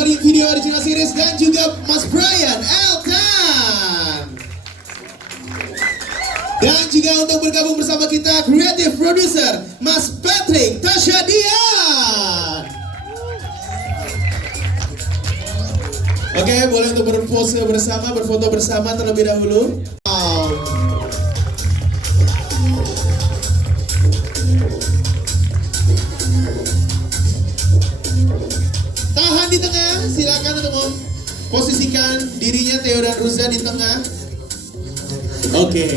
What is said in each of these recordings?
video original series dan juga Mas Brian Elkan. Dan juga untuk bergabung bersama kita creative producer Mas Patrick Tasyadian. Oke, boleh untuk berpose bersama, berfoto bersama terlebih dahulu. Tahan di tengah, silakan untuk memposisikan dirinya Theo dan Ruza di tengah. Oke.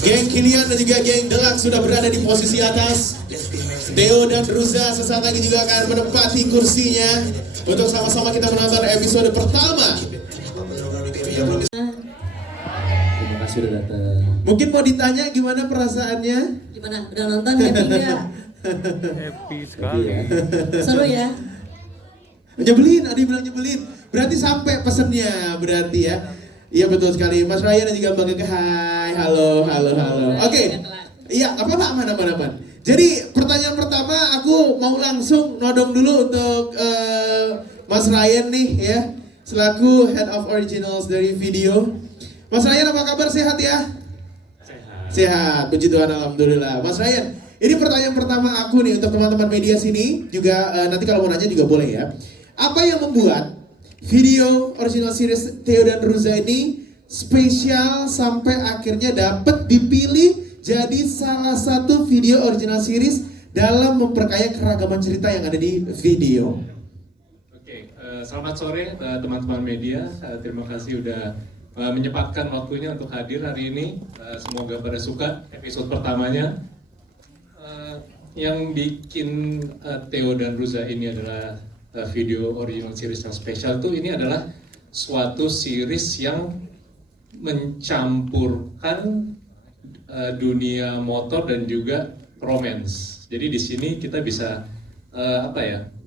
Geng Kilian dan juga geng Delak sudah berada di posisi atas. Theo dan Ruza sesaat lagi juga akan menempati kursinya untuk sama-sama kita menonton episode pertama. Terima kasih udah datang. Mungkin mau ditanya gimana perasaannya? Gimana? Udah nonton happy nggak? Happy sekali ya. Seru ya? Nyebelin, ada yang bilang nyebelin. Berarti sampai pesennya, berarti ya. Iya betul sekali. Mas Ryan dan juga Mbak Keke, hai, halo. Oke. Iya, apa-apa, aman. Jadi pertanyaan pertama aku mau langsung nodong dulu untuk Mas Ryan nih ya, selaku Head of Originals dari video. Mas Ryan apa kabar, sehat ya? Sehat, puji Tuhan, alhamdulillah. Mas Ryan, ini pertanyaan pertama aku nih untuk teman-teman media sini juga nanti kalau mau nanya juga boleh ya. Apa yang membuat video original series Theo dan Ruza ini spesial sampai akhirnya dapat dipilih jadi salah satu video original series dalam memperkaya keragaman cerita yang ada di video? Oke, selamat sore teman-teman media. Terima kasih udah menyempatkan waktunya untuk hadir hari ini. Semoga pada suka episode pertamanya. Yang bikin Theo dan Ruza ini adalah video original series yang spesial tuh, ini adalah suatu series yang mencampurkan dunia motor dan juga romance. Jadi di sini kita bisa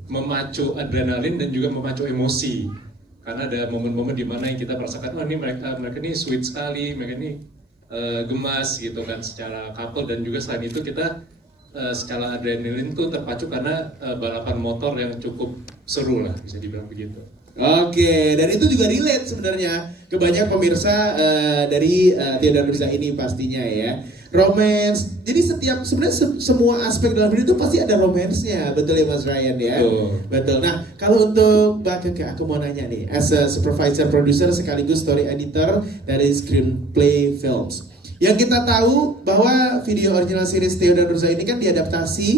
memacu adrenalin dan juga memacu emosi. Karena ada momen-momen di mana yang kita merasakan, oh ini mereka ini sweet sekali, mereka ini gemas gitu kan secara couple, dan juga selain itu kita secara adrenalin tuh terpacu karena balapan motor yang cukup seru lah, bisa dibilang begitu. Oke, dan itu juga relate sebenarnya ke banyak pemirsa dari Theo dan Ruza ini pastinya ya. Romance. Jadi sebenarnya semua aspek dalam video itu pasti ada romansnya, betul ya Mas Ryan ya? Betul. Nah, kalau untuk Mbak Keke, aku mau nanya nih, as a supervisor producer sekaligus story editor dari Screenplay Films. Yang kita tahu bahwa video original series Theo dan Ruza ini kan diadaptasi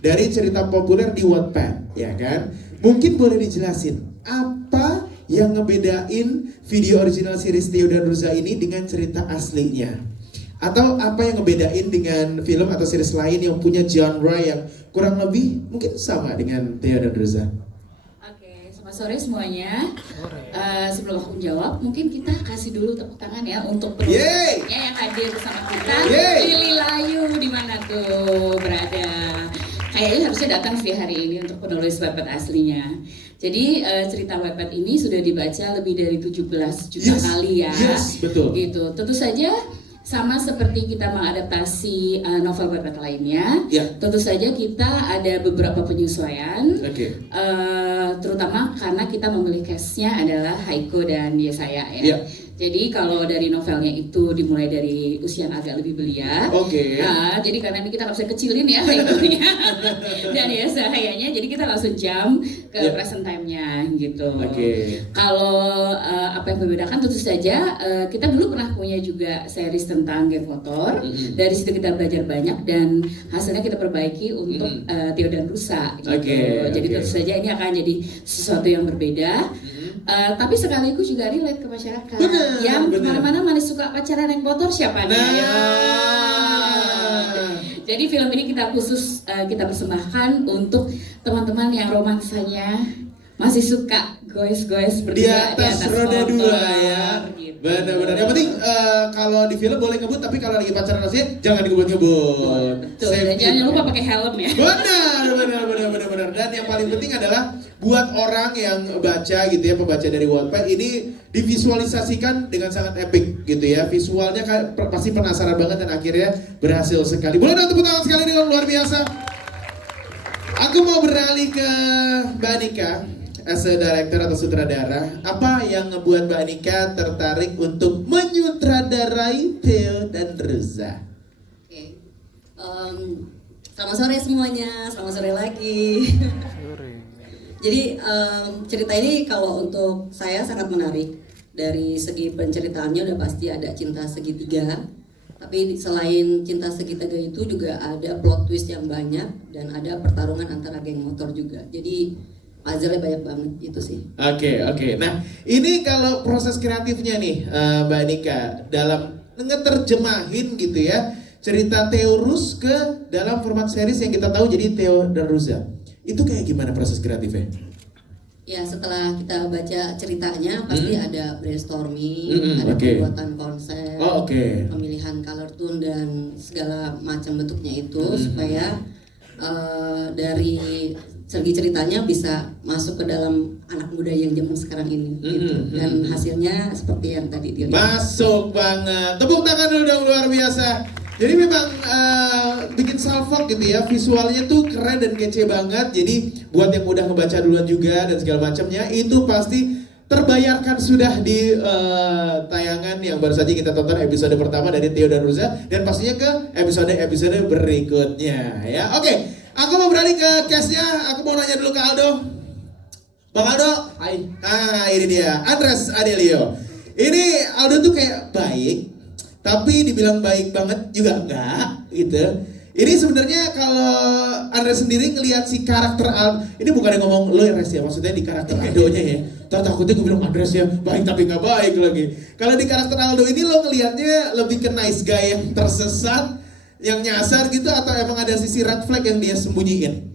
dari cerita populer di Wattpad, ya kan? Mungkin boleh dijelasin apa yang ngebedain video original series Theo dan Ruza ini dengan cerita aslinya? Atau apa yang ngebedain dengan film atau series lain yang punya genre yang kurang lebih mungkin sama dengan Theo dan Ruza? Oke, selamat sore semuanya. Sebelum aku jawab, mungkin kita kasih dulu tepuk tangan ya untuk penulisnya yang hadir bersama kita. Lili Layu di mana tuh berada? Kayaknya harusnya datang sih hari ini untuk penulis Wattpad aslinya. Jadi cerita Wattpad ini sudah dibaca lebih dari 17 juta kali ya. Betul. Gitu. Tentu saja sama seperti kita mengadaptasi novel Wattpad lainnya, tentu saja kita ada beberapa penyesuaian, terutama karena kita memilih cast-nya adalah Haiko dan Yesaya ya. Jadi kalau dari novelnya itu dimulai dari usia yang agak lebih belia, jadi karena ini kita nggak bisa kecilin ya Haikonya dan Yesayanya, jadi kita langsung jump ke present time-nya gitu. Kalau apa yang membedakan, tentu saja kita dulu pernah punya juga series tentang geng motor. Dari situ kita belajar banyak dan hasilnya kita perbaiki untuk Theo dan Ruza gitu. Jadi tentu saja ini akan jadi sesuatu yang berbeda. Tapi sekaligus juga relate ke masyarakat. Yang kemana-mana manis suka pacaran naik motor, siapa nih? Jadi film ini kita khusus kita persembahkan untuk teman-teman yang romansanya masih suka goes-goes di atas roda dua ya. Gitu. Benar-benar. Yang penting kalau di film boleh ngebut, tapi kalau lagi pacaran aslinya jangan ngebut-ngebut. Betul. Jangan lupa pakai helm ya. Benar. Dan yang paling penting adalah buat orang yang baca gitu ya, pembaca dari Wattpad ini divisualisasikan dengan sangat epic gitu ya. Visualnya pasti penasaran banget dan akhirnya berhasil sekali. Boleh dong tepuk tangan sekali dengan luar biasa. Aku mau beralih ke Mbak Anika, as a director atau sutradara. Apa yang ngebuat Mbak Anika tertarik untuk menyutradarai Theo dan Ruza? Oke. Selamat sore semuanya, selamat sore lagi. Jadi cerita ini kalau untuk saya sangat menarik. Dari segi penceritaannya udah pasti ada cinta segitiga. Tapi selain cinta segitiga itu juga ada plot twist yang banyak dan ada pertarungan antara geng motor juga. Jadi puzzle-nya banyak banget itu sih. Oke. Nah, ini kalau proses kreatifnya nih, Mbak Anika, dalam ngeterjemahin gitu ya, cerita Theo Rus ke dalam format series yang kita tahu jadi Theo dan Ruza. Itu kayak gimana proses kreatifnya? Ya setelah kita baca ceritanya pasti ada brainstorming, ada pembuatan konsep, pemilihan color tone dan segala macam bentuknya itu supaya dari segi ceritanya bisa masuk ke dalam anak muda yang zaman sekarang ini gitu. Dan hasilnya seperti yang tadi dilihat. Masuk banget, tepuk tangan dulu dong, luar biasa. Jadi memang bikin salfok gitu ya, visualnya tuh keren dan kece banget. Jadi buat yang udah ngebaca duluan juga dan segala macamnya itu pasti terbayarkan sudah di tayangan yang baru saja kita tonton episode pertama dari Theo dan Ruza dan pastinya ke episode berikutnya ya. Oke, aku mau beralih ke case-nya. Aku mau nanya dulu ke Aldo. Bang Aldo, hai. Ini dia, Andres Adelio. Ini Aldo tuh kayak baik, tapi dibilang baik banget juga enggak gitu. Ini sebenarnya kalau Andres sendiri ngelihat si karakter Aldo, ini bukan yang ngomong lo ya Res ya, maksudnya di karakter Aldo-nya ya. Takutnya gue bilang Andres ya baik tapi nggak baik lagi. Kalau di karakter Aldo ini lo ngelihatnya lebih ke nice guy yang tersesat, yang nyasar gitu, atau emang ada sisi red flag yang dia sembunyiin?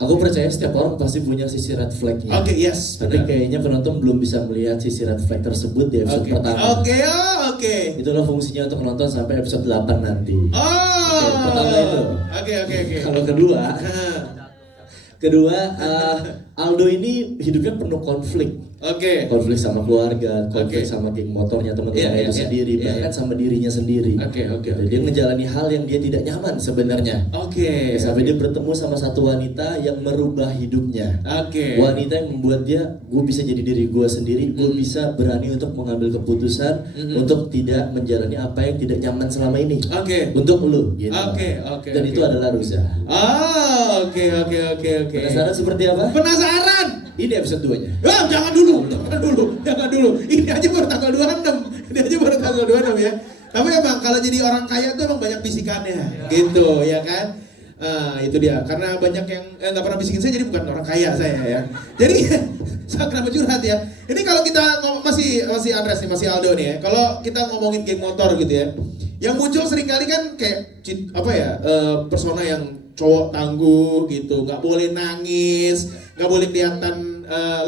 Aku percaya setiap orang pasti punya sisi red flag-nya. Oke, yes. Tapi kayaknya penonton belum bisa melihat sisi red flag tersebut di episode pertama. Oke. Itulah fungsinya untuk menonton sampai episode 8 nanti. Pertama itu. Oke. Kalau kedua, Aldo ini hidupnya penuh konflik. Konflik sama keluarga, konflik sama geng motornya teman-teman itu sendiri, bahkan sama dirinya sendiri. Dia menjalani hal yang dia tidak nyaman sebenarnya. Sampai dia bertemu sama satu wanita yang merubah hidupnya. Wanita yang membuat dia, gue bisa jadi diri gue sendiri, gue bisa berani untuk mengambil keputusan untuk tidak menjalani apa yang tidak nyaman selama ini. Untuk lu, gitu. Dan itu adalah Ruza. Penasaran seperti apa? Penasaran. Ini episode 2-nya. Jangan dulu. Ini aja baru tanggal 26 ya. Tapi emang kalau jadi orang kaya tuh emang banyak bisikannya, gitu ya kan? Itu dia. Karena banyak yang nggak pernah bisikin saya, jadi bukan orang kaya saya ya. Jadi saya kenapa curhat ya? Ini kalau kita masih Andres nih, masih Aldo nih ya. Kalau kita ngomongin geng motor gitu ya, yang muncul seringkali kan kayak persona yang cowok tangguh gitu, nggak boleh nangis, nggak boleh kelihatan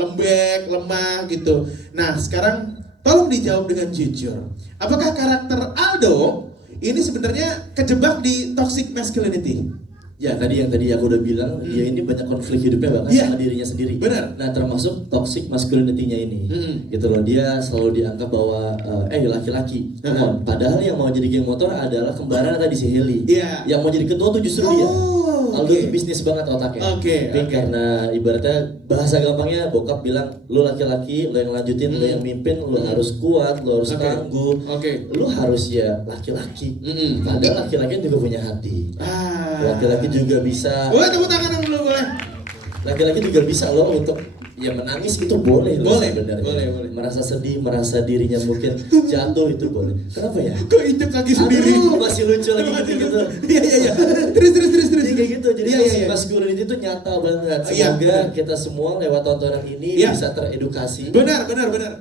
lembek, lemah gitu. Nah sekarang tolong dijawab dengan jujur, apakah karakter Aldo ini sebenarnya kejebak di toxic masculinity? Ya tadi aku udah bilang dia ini banyak konflik hidupnya bahkan sama dirinya sendiri. Benar. Nah termasuk toxic masculinity-nya ini, gitu loh. Dia selalu dianggap bahwa laki-laki. Padahal yang mau jadi geng motor adalah kembaran tadi si Heli. Yang mau jadi ketua tuh justru dia. Aldo tuh bisnis banget otaknya. Tapi karena ibaratnya bahasa gampangnya bokap bilang lu laki-laki, lu yang lanjutin, lu yang mimpin, lu harus kuat, lu harus tangguh, lu harus ya laki-laki. Padahal laki-laki juga punya hati. Laki-laki juga bisa. Boleh tepuk tangan dulu boleh. Laki-laki juga bisa loh untuk ya menangis itu boleh loh sebenarnya. Boleh. Merasa sedih, merasa dirinya mungkin jatuh itu boleh. Kenapa ya? Kok injek kaki sendiri? Aduh, masih lucu lagi gitu. Iya. Terus. Jadi kayak gitu. Jadi masculinity itu nyata banget. Semoga kita semua lewat tontonan ini bisa teredukasi. Benar.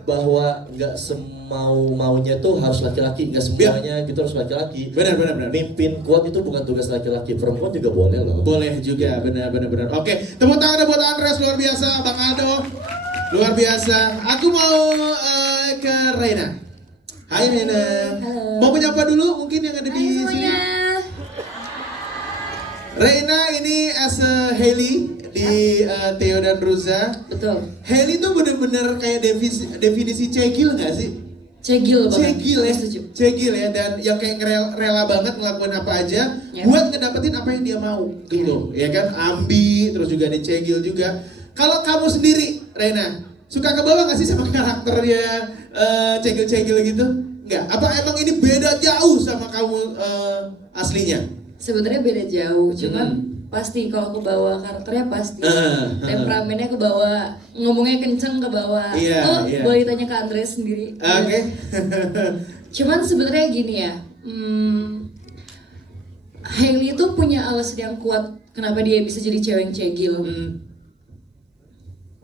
Bahwa nggak semau-maunya tuh harus laki-laki, nggak semuanya gitu harus laki-laki. Benar. Mimpin kuat itu bukan tugas laki-laki, perempuan juga boleh loh. Boleh juga, benar. Oke, tepuk tangan buat Andres, luar biasa, Bang Aldo, luar biasa. Aku mau ke Reina. Hai Reina. Halo. Mau menyapa dulu mungkin yang ada di sini. Reina ini as a Hailey di Theo dan Ruza. Betul. Hailey tuh bener-bener kayak definisi cekil nggak sih? Cegil banget. Cegil ya, dan yang kayak rela banget ngelakuin apa aja buat ngedapetin apa yang dia mau gitu, ya kan? Ambi, terus juga ada cegil juga. Kalau kamu sendiri, Rena, suka kebawa gak sih sama karakternya cegil-cegil gitu? Enggak? Apa emang ini beda jauh sama kamu aslinya? Sebenarnya beda jauh, cuman pasti kalau ke bawah karakternya pasti temperamennya ke bawah, ngomongnya kenceng ke bawah. Boleh ditanya ke Andres sendiri. Oke. Cuman sebenarnya gini ya, Hailey itu punya alasan yang kuat kenapa dia bisa jadi cewek yang cegil.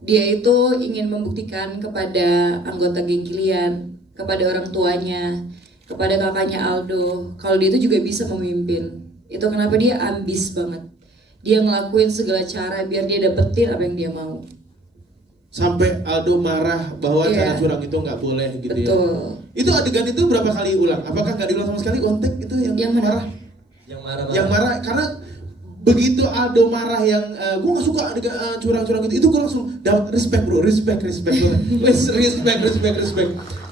Dia itu ingin membuktikan kepada anggota geng Kilian, kepada orang tuanya, kepada kakaknya Aldo, kalau dia itu juga bisa memimpin. Itu kenapa dia ambis banget. Dia ngelakuin segala cara biar dia dapetin apa yang dia mau. Sampai Aldo marah bahwa cara curang itu nggak boleh gitu. Betul. Ya. Itu adegan itu berapa kali ulang? Apakah nggak diulang sama sekali? Kontek itu yang marah? Yang marah karena begitu Aldo marah yang gue nggak suka adegan curang-curang gitu. Itu gue langsung dapat respect bro, respect.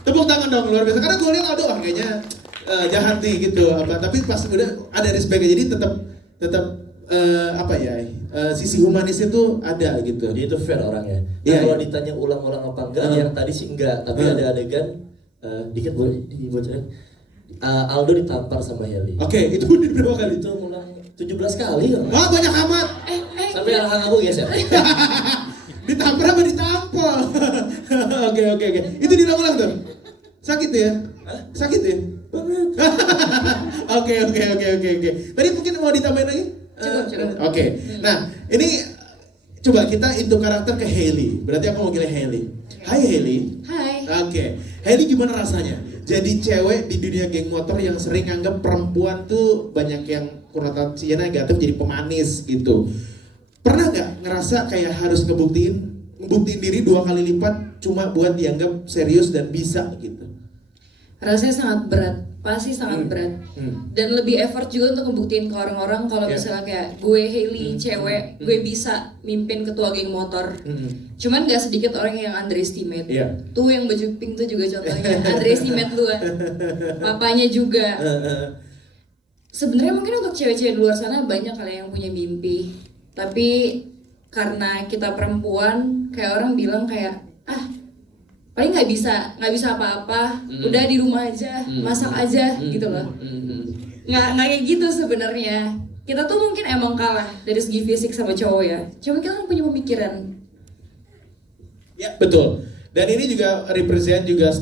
Tepuk tangan dong, luar biasa. Karena gue lihat Aldo kayaknya jahat nih gitu. Tapi pas udah ada respectnya, jadi tetap sisi humanis itu ada gitu. Dia itu fair orangnya. Kalau ditanya ulang-ulang apa enggak, yang tadi sih enggak, tapi ada adegan dikit boleh dibocorin. Aldo ditampar sama Hailey. Oke, itu udah berapa kali? Itu ulang 17 kali kan? Wah, banyak amat. Sampai rahang aku geser. Ditampar apa ditampol? Oke. Itu diulang-ulang tuh. Sakit ya? Sakit ya? Banget. Oke. Tadi mungkin mau ditambahin lagi? Cukup. Oke. Nah, ini coba kita into karakter ke Hailey. Berarti aku mau pilih Hailey. Hai Hailey. Hai. Oke. Hailey gimana rasanya? Jadi cewek di dunia geng motor yang sering anggap perempuan tuh banyak yang konotasinya negatif, jadi pemanis gitu. Pernah nggak ngerasa kayak harus ngebuktiin diri 2 kali lipat cuma buat dianggap serius dan bisa gitu? Rasanya sangat berat, pasti sangat berat. Dan lebih effort juga untuk membuktiin ke orang-orang kalau misalnya kayak gue Hailey cewek, gue bisa mimpin ketua geng motor. Cuman gak sedikit orang yang underestimate. Tuh yang baju pink tuh juga contohnya underestimate lu kan. Papanya juga. Sebenarnya mungkin untuk cewek-cewek di luar sana banyak kali yang punya mimpi. Tapi karena kita perempuan, kayak orang bilang kayak paling nggak bisa apa-apa, udah di rumah aja, masak aja gitu loh. Nggak kayak gitu sebenarnya. Kita tuh mungkin emang kalah dari segi fisik sama cowok ya. Cuma kita kan punya pemikiran. Ya betul. Dan ini juga represent juga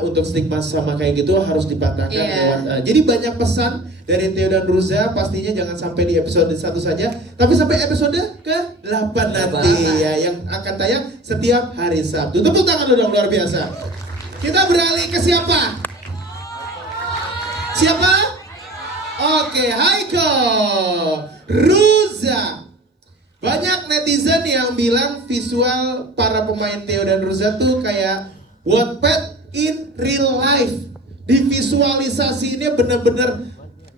untuk stigma sama kayak gitu harus dipatahkan lewat. Jadi banyak pesan dari Theo dan Ruza, pastinya jangan sampai di episode 1 saja, tapi sampai episode ke-8 nanti ya, yang akan tayang setiap hari Sabtu. Tepuk tangan dong, luar biasa. Kita beralih ke siapa? Siapa? Oke, Haiko, Ruza. Banyak netizen yang bilang visual para pemain Theo dan Ruza tuh kayak Wattpad in real life. Divisualisasi ini bener-bener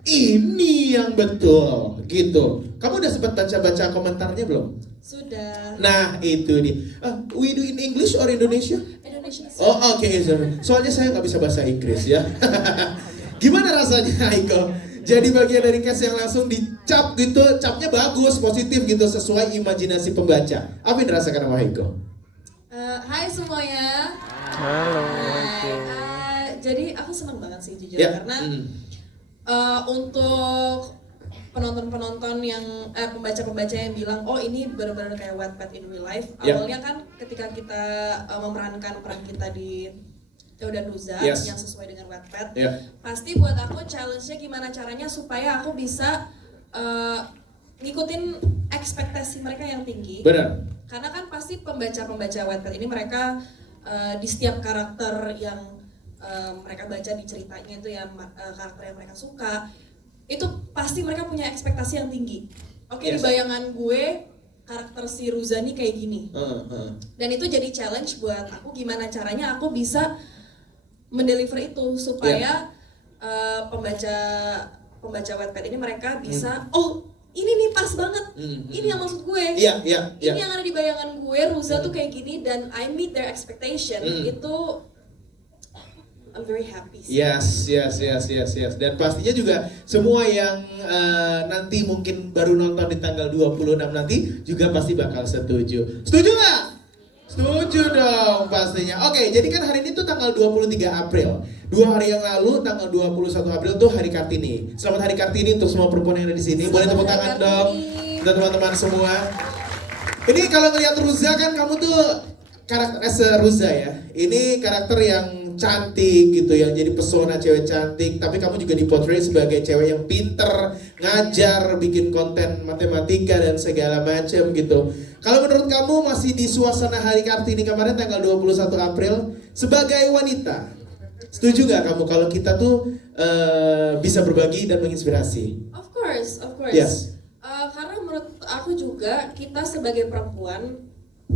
ini yang betul gitu. Kamu udah sempat baca-baca komentarnya belum? Sudah. Nah itu nih. We do in English or Indonesia? Indonesia. Oh oke. Soalnya saya nggak bisa bahasa Inggris ya. Gimana rasanya Haiko? Jadi bagian dari cast yang langsung dicap gitu, capnya bagus, positif gitu, sesuai imajinasi pembaca. Apa yang dirasakan sama Haiko? Hai semuanya. Halo. Jadi aku senang banget sih jujur karena untuk penonton-penonton yang pembaca-pembaca yang bilang oh ini benar-benar kayak Wattpad in real life. Awalnya kan ketika kita memerankan peran kita di Theo dan Ruza yang sesuai dengan Wattpad, pasti buat aku challenge-nya gimana caranya supaya aku bisa ngikutin ekspektasi mereka yang tinggi. Benar. Karena kan pasti pembaca-pembaca Wattpad ini mereka di setiap karakter yang mereka baca di ceritanya itu ya karakter yang mereka suka, itu pasti mereka punya ekspektasi yang tinggi. Oke, di bayangan gue karakter si Ruza nih kayak gini. Dan itu jadi challenge buat aku gimana caranya aku bisa mendeliver itu supaya pembaca Wattpad ini mereka bisa oh ini nih pas banget, ini yang maksud gue, ini yang ada di bayangan gue Ruza tuh kayak gini dan I meet their expectation. Itu I'm very happy. Yes. Dan pastinya juga semua yang nanti mungkin baru nonton di tanggal 26 nanti juga pasti bakal setuju. Setuju nggak? Setuju dong pastinya. Oke, jadi kan hari ini tuh tanggal 23 April. 2 hari yang lalu tanggal 21 April tuh Hari Kartini. Selamat Hari Kartini untuk semua perempuan yang ada di sini. Boleh tepuk tangan dong untuk teman-teman semua. Ini kalau ngeliat Ruza kan kamu tuh karakter Ruza ya. Ini karakter yang cantik gitu, yang jadi pesona cewek cantik. Tapi kamu juga dipotret sebagai cewek yang pinter, ngajar, bikin konten matematika dan segala macam gitu. Kalau menurut kamu masih di suasana Hari Kartini kemarin tanggal 21 April sebagai wanita, setuju gak kamu kalau kita tuh bisa berbagi dan menginspirasi? Of course. Yes. Karena menurut aku juga kita sebagai perempuan,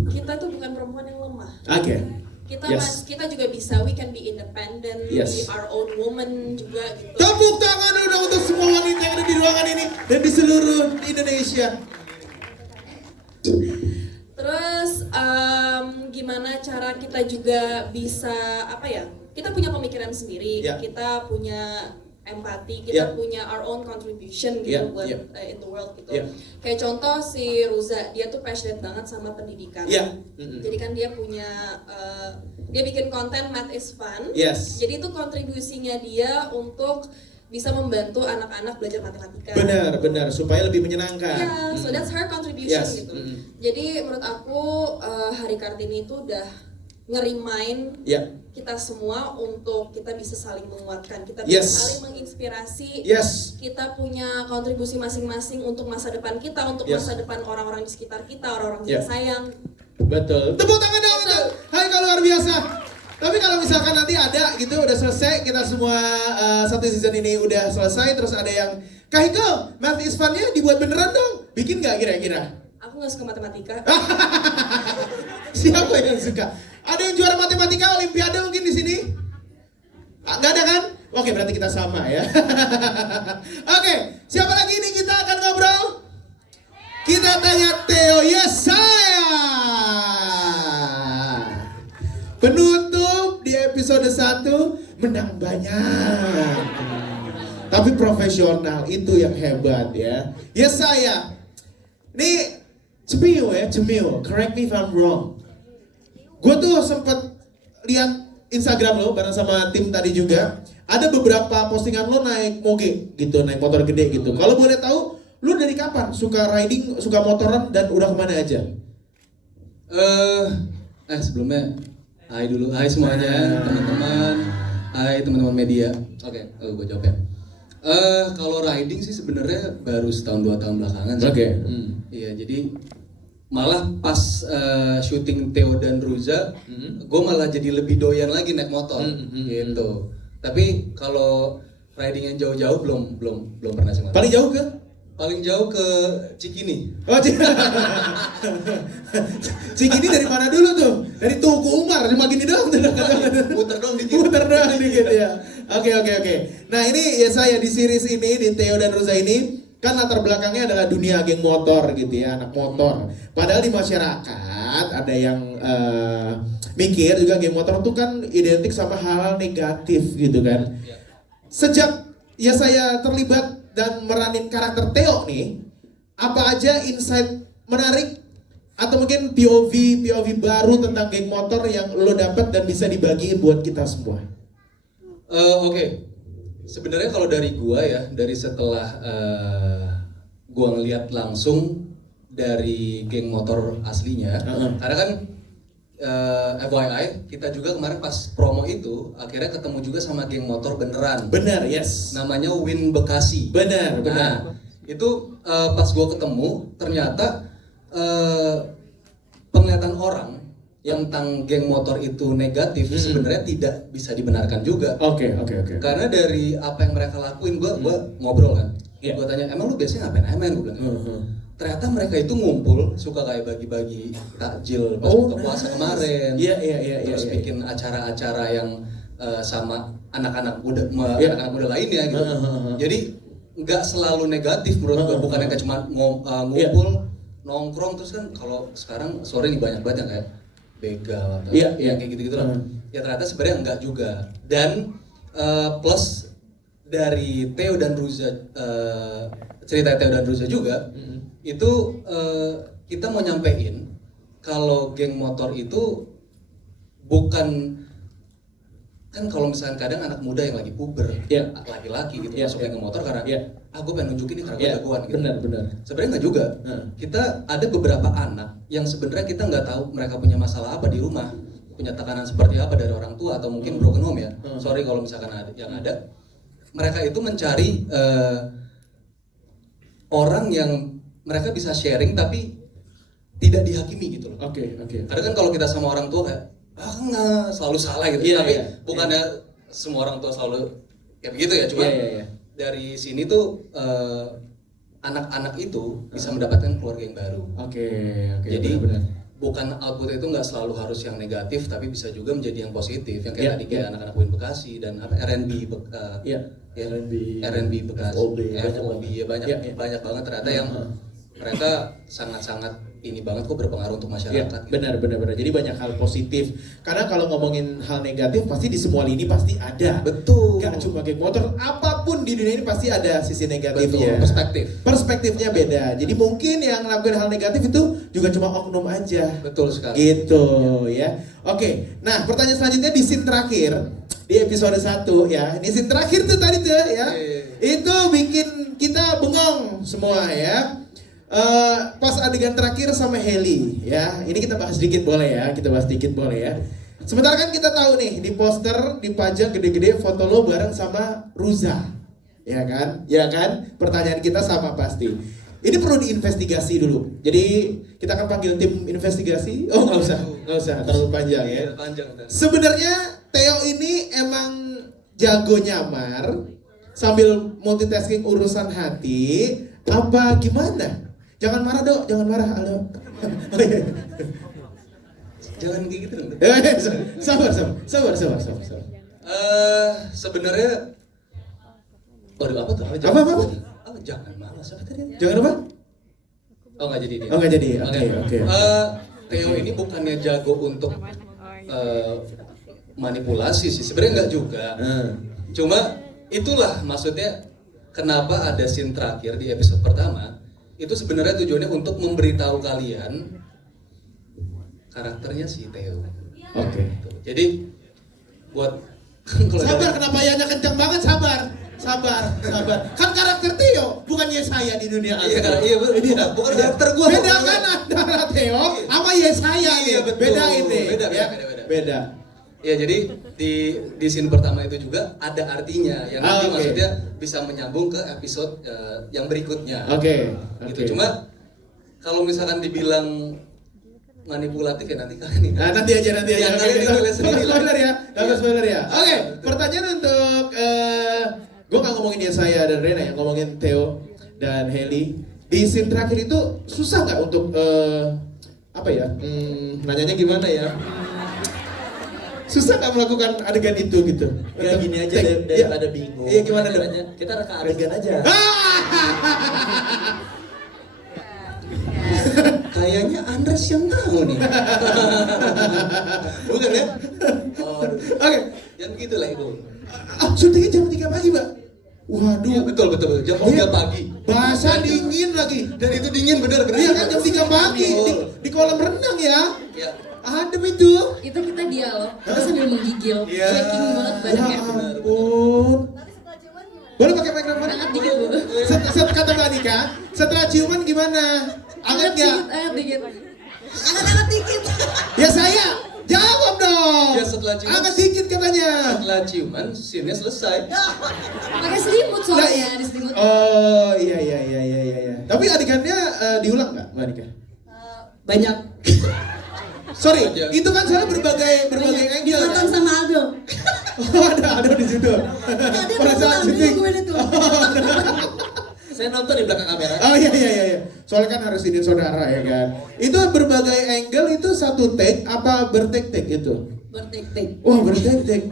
kita tuh bukan perempuan yang lemah. Oke. Kita juga bisa, we can be independent, be our own woman juga gitu. Tepuk tangan dong untuk semua wanita yang ada di ruangan ini dan di seluruh Indonesia. Terus gimana cara kita juga bisa kita punya pemikiran sendiri, kita punya empati, kita punya our own contribution gitu buat in the world gitu. Kayak contoh si Ruza, dia tuh passionate banget sama pendidikan. Jadi kan dia punya dia bikin konten Math is Fun. Jadi itu kontribusinya dia untuk bisa membantu anak-anak belajar matematika. Benar, supaya lebih menyenangkan. So that's her contribution gitu. Jadi menurut aku Hari Kartini itu udah nge-remind kita semua untuk kita bisa saling menguatkan, kita bisa saling menginspirasi, kita punya kontribusi masing-masing untuk masa depan kita, untuk masa depan orang-orang di sekitar kita, orang-orang yang kita sayang. Betul. Tepuk tangan dong untuk Hai Kak luar biasa. Tapi kalau misalkan nanti ada gitu udah selesai, kita semua satu season ini udah selesai, terus ada yang Kak Hiko, Math is Fun-nya dibuat beneran dong, bikin gak kira-kira? Aku gak suka matematika. Siapa yang suka? Ada yang juara matematika olimpiade mungkin di sini? Nggak ada kan? Oke, berarti kita sama ya. Oke, siapa lagi nih kita akan ngobrol? Kita tanya Theo Yesaya. Penutup di episode 1 menang banyak. Tapi profesional itu yang hebat ya. Yesaya. Ini Cemil, correct me if I'm wrong. Gue tuh sempet lihat Instagram lo bareng sama tim tadi juga. Ada beberapa postingan lo naik moge gitu, naik motor gede gitu. Kalau boleh tahu, lo dari kapan suka riding, suka motoran dan udah kemana aja? Sebelumnya, hai dulu, hai semuanya teman-teman, hai teman-teman media. Oke, gue jawab ya. Kalau riding sih sebenarnya baru setahun 2 tahun belakangan sih. Iya, jadi malah pas syuting Theo dan Ruza, gue malah jadi lebih doyan lagi naik motor gitu. Tapi kalau riding yang jauh-jauh belum pernah sih. Paling jauh ke? Paling jauh ke Cikini. Oh, Cikini dari mana dulu tuh? Dari Tugu Umar, cuma gini doang. Muter doang dikit ya. Oke. Nah ini ya saya di series ini, di Theo dan Ruza ini, kan latar belakangnya adalah dunia geng motor gitu ya, anak motor. Padahal di masyarakat ada yang mikir juga geng motor itu kan identik sama hal-hal negatif gitu kan. Sejak ya saya terlibat dan meranin karakter Theo nih, apa aja insight menarik atau mungkin POV baru tentang geng motor yang lo dapat dan bisa dibagi buat kita semua? Oke. Sebenarnya kalau dari gua ya, dari setelah gua ngeliat langsung dari geng motor aslinya, karena kan FYI kita juga kemarin pas promo itu akhirnya ketemu juga sama geng motor beneran. Bener, yes. Namanya Win Bekasi. Bener. Itu pas gua ketemu ternyata penglihatan orang tentang geng motor itu negatif sebenarnya tidak bisa dibenarkan juga. Oke. Karena dari apa yang mereka lakuin, gue ngobrol kan. Gue tanya, emang lu biasanya ngapain aja gue bilang. Ternyata mereka itu ngumpul, suka kayak bagi-bagi takjil pas buka puasa kemarin. Terus bikin acara-acara yang sama anak-anak muda lainnya gitu. Jadi nggak selalu negatif menurut gue, bukan yang kayak cuma ngumpul, nongkrong terus kan. Kalau sekarang sore ini banyak banget yang kayak begal atau yang kayak gitu-gitu lah. Ya ternyata sebenarnya enggak juga. Dan plus dari Theo dan Ruza, cerita Theo dan Ruza juga, itu kita mau nyampein kalau geng motor itu bukan, kan kalau misalkan kadang anak muda yang lagi puber, laki-laki gitu masuk geng motor karena gue pengen nunjukin nih karena gue jagoan gitu. Benar. Sebenarnya nggak juga. Kita ada beberapa anak yang sebenarnya kita nggak tahu mereka punya masalah apa di rumah, punya tekanan seperti apa dari orang tua atau mungkin broken home ya. Sorry kalau misalkan ada yang ada. Mereka itu mencari orang yang mereka bisa sharing tapi tidak dihakimi gitu loh. Oke. Karena kan kalau kita sama orang tua kayak enggak, selalu salah gitu. Tapi bukannya semua orang tua selalu kayak begitu ya, cuma dari sini tuh anak-anak itu bisa mendapatkan keluarga yang baru. Oke. Jadi benar. Bukan output itu nggak selalu harus yang negatif, tapi bisa juga menjadi yang positif. Yang kayak tadi kayak anak-anak Win Bekasi dan R&B R&B Bekasi, FOB ya banyak banget ternyata yang mereka sangat-sangat ini banget kok berpengaruh untuk masyarakat. Benar. Jadi banyak hal positif. Karena kalau ngomongin hal negatif pasti di semua lini pasti ada. Betul. Gak cuma geng motor, apapun di dunia ini pasti ada sisi negatifnya. Perspektifnya beda. Jadi mungkin yang ngelakuin hal negatif itu juga cuma oknum aja. Betul sekali. Gitu ya. Oke. Nah, pertanyaan selanjutnya di scene terakhir di episode 1 ya. Ini scene terakhir tuh tadi tuh ya. Itu bikin kita bengong semua ya. Pas adegan terakhir sama Heli ya, ini kita bahas sedikit boleh ya, Sementara kan kita tahu nih di poster dipajang gede-gede foto lo bareng sama Ruza, ya kan? Pertanyaan kita sama pasti. Ini perlu diinvestigasi dulu. Jadi kita akan panggil tim investigasi. Oh nggak usah terlalu panjang ya. Sebenarnya Theo ini emang jago nyamar sambil multitasking urusan hati, apa gimana? Jangan marah dok, halo. Jangan kayak gitu dong. Sabar. Sebenarnya, waduh apa tuh? Apa? Jangan marah, siapa tadi? Jangan apa? Oh nggak jadi. Oke. Theo ini bukannya jago untuk manipulasi sih, sebenarnya nggak juga. Cuma itulah maksudnya kenapa ada scene terakhir di episode pertama. Itu sebenarnya tujuannya untuk memberitahu kalian karakternya si Theo. Oke. Jadi buat sabar, kenapa yanya kencang banget, sabar. Kan karakter Theo bukan Yesaya di dunia asli. Iya, bukan karakter gua. Beda kan antara Theo sama Yesaya nih. Beda ini. Beda. Ya jadi di scene pertama itu juga ada artinya yang nanti maksudnya bisa menyambung ke episode yang berikutnya. Oke. Gitu. Cuma kalau misalkan dibilang manipulatif ya nanti kalian ini. Nanti aja. Dapat spoiler ya. Oke. Pertanyaan untuk gue nggak ngomongin Yesaya dan Rena, yang ngomongin Theo dan Heli. Di scene terakhir itu susah nggak untuk nanyanya gimana ya? Susah nggak melakukan adegan itu gitu? Ya gini aja daripada bingung. Iya gimana dong? Kita reka adegan aja. Kayaknya Andres yang tahu nih. Bukan ya? Oke. Yang begitulah itu. Syutingnya jam 3 pagi, Mbak. Waduh. Iya betul. Jam 3 pagi. Basah dingin lagi. Dan itu dingin bener. Iya kan jam 3 pagi di kolam renang ya. Iya. Adem itu. Itu kita dialog, kita sambil menggigil, shaking banget badannya. Boleh pakai mikrofon? Hangat dikit bu. Kata Mbak Nika, setelah ciuman gimana? Hangat nggak? Hangat dikit. Ya saya jawab dong. Ya setelah ciuman. Hangat dikit katanya. Setelah ciuman, scene-nya selesai. Pakai selimut soalnya, di selimut. Oh iya. Tapi adegannya diulang nggak Mbak Nika? Banyak. Sorry, itu kan soalnya berbagai angle. Ditonton sama Aldo. Oh, ada di situ. Pada saat syuting. Saya nonton di belakang kamera. Oh iya. Soalnya kan harus ini saudara ya kan. Itu berbagai angle itu satu take apa bertek-take itu? Bertek-take. Wah, bertek-take.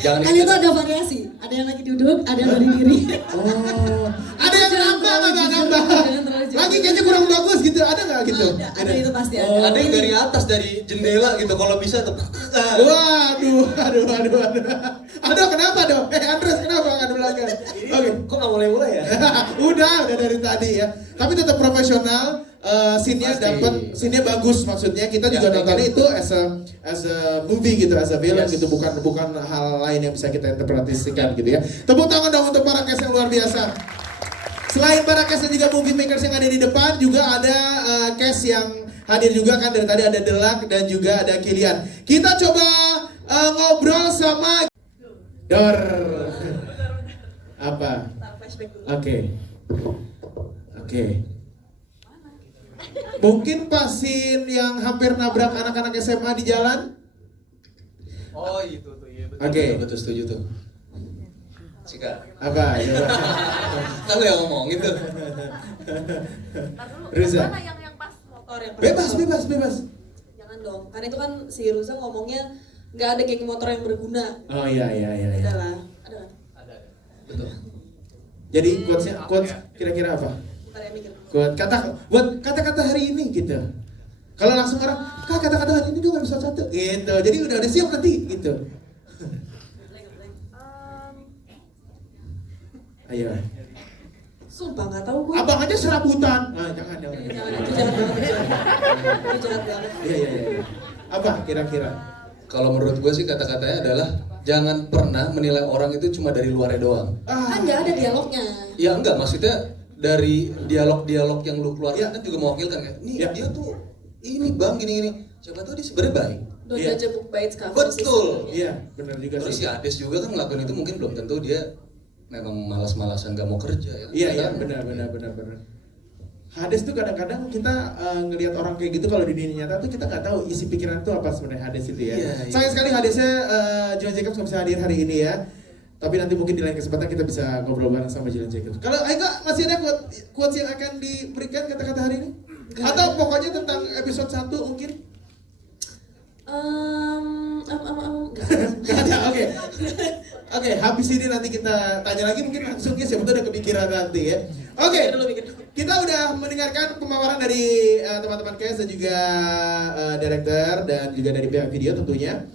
Jangan kan itu ada variasi. Ada yang lagi duduk, ada yang berdiri. Oh. Ada yang nambah. Lagi kayaknya kurang bagus gitu. Ada nggak gitu? Ada itu pasti ada. Ada yang dari atas dari jendela gitu. Kalau bisa tuh. Waduh. Aduh, kenapa dong? Andres, kenapa nggak belakang? Oke. Kok nggak mulai-mulai ya? udah dari tadi ya. Tapi tetap profesional. Scene-nya dapat, scene-nya bagus maksudnya. Kita juga nontonnya itu as a movie gitu, as a film gitu, bukan hal lain yang bisa kita interpretasikan gitu ya. Tepuk tangan dong untuk para cast yang luar biasa. Selain para cast dan juga movie makers yang ada di depan, juga ada cast yang hadir juga kan, dari tadi ada Delak dan juga ada Kilian. Kita coba ngobrol sama Dor. Apa? Oke. Mungkin pasin yang hampir nabrak anak-anak SMA di jalan? Oh itu tuh, iya betul. Oke. Betul setuju tuh. Cika. Apa? Kan lu yang ngomong gitu. Riza. Mana yang pas motor yang Bebas. Jangan dong, karena itu kan si Ruza ngomongnya nggak ada geng motor yang berguna. Oh iya. Ada lah, ada kan? Ada. Betul. Jadi quotes kira-kira apa? Ntar ya mikir. Buat kata-kata hari ini gitu. Kalau langsung orang, kata-kata hari ini dong bisa satu gitu. Jadi udah siap nanti gitu. Ayo. Sumpah nggak tahu gue. Abang aja serabutan. Jangan. Itu jahat banget. Iya. Apa kira-kira? Kalau menurut gue sih kata-katanya adalah jangan pernah menilai orang itu cuma dari luarnya doang. Kan nggak ada dialognya. Ya enggak, maksudnya dari dialog-dialog yang lu keluarkan kan juga mewakilkan kayak, nih dia tuh ini bang gini-gini. Siapa tahu dia sebenarnya baik. Don't judge a book by its cover. Betul. Iya, benar juga Terus sih. si Ades juga kan ngelakuin itu mungkin belum tentu dia memang malas-malasan gak mau kerja ya. Iya, benar. Hades tuh kadang-kadang kita ngelihat orang kayak gitu kalau di dunia nyata tuh kita nggak tahu isi pikiran tuh apa sebenarnya Hades itu ya. Iya. Sayang sekali Hadesnya Jilan Jacobs nggak bisa hadir hari ini ya. Tapi nanti mungkin di lain kesempatan kita bisa ngobrol bareng sama Jilan Jacobs. Kalau Aika masih ada quotes yang akan diberikan kata-kata hari ini? Atau pokoknya tentang episode 1 mungkin? Gak ada, oke, habis ini nanti kita tanya lagi mungkin langsung ya, siapa tahu udah kepikiran nanti ya. Oke, kita udah mendengarkan pemaparan dari teman-teman cast dan juga director dan juga dari pihak video tentunya.